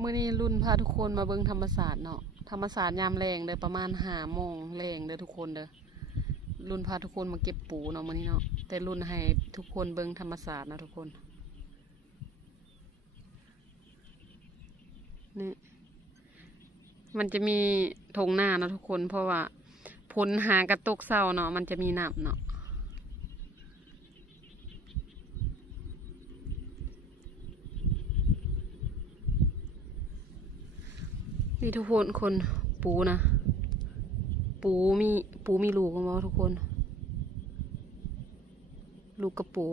มื่อนี้รุ่นพาทุกคนมาเบิ่งธรรมศาสตร์เนาะธรรมศาสตร์ยามแรงเด้อประมาณหาโมงแรงเด้อทุกคนเด้อรุ่นพาทุกคนมาเก็บปูเนาะมื่อนี้เนาะแต่รุ่นให้ทุกคนเบิ่งธรรมศาสตร์นะทุกคนนี่มันจะมีทงหน้านะทุกคน เพราะว่าผลหากระตกเศร้าเนาะมันจะมีน้ำเนาะ นี่ทุกคนคนปูนะ ปูมีปูมีลูกมั้ทุกคน ลูกกระปู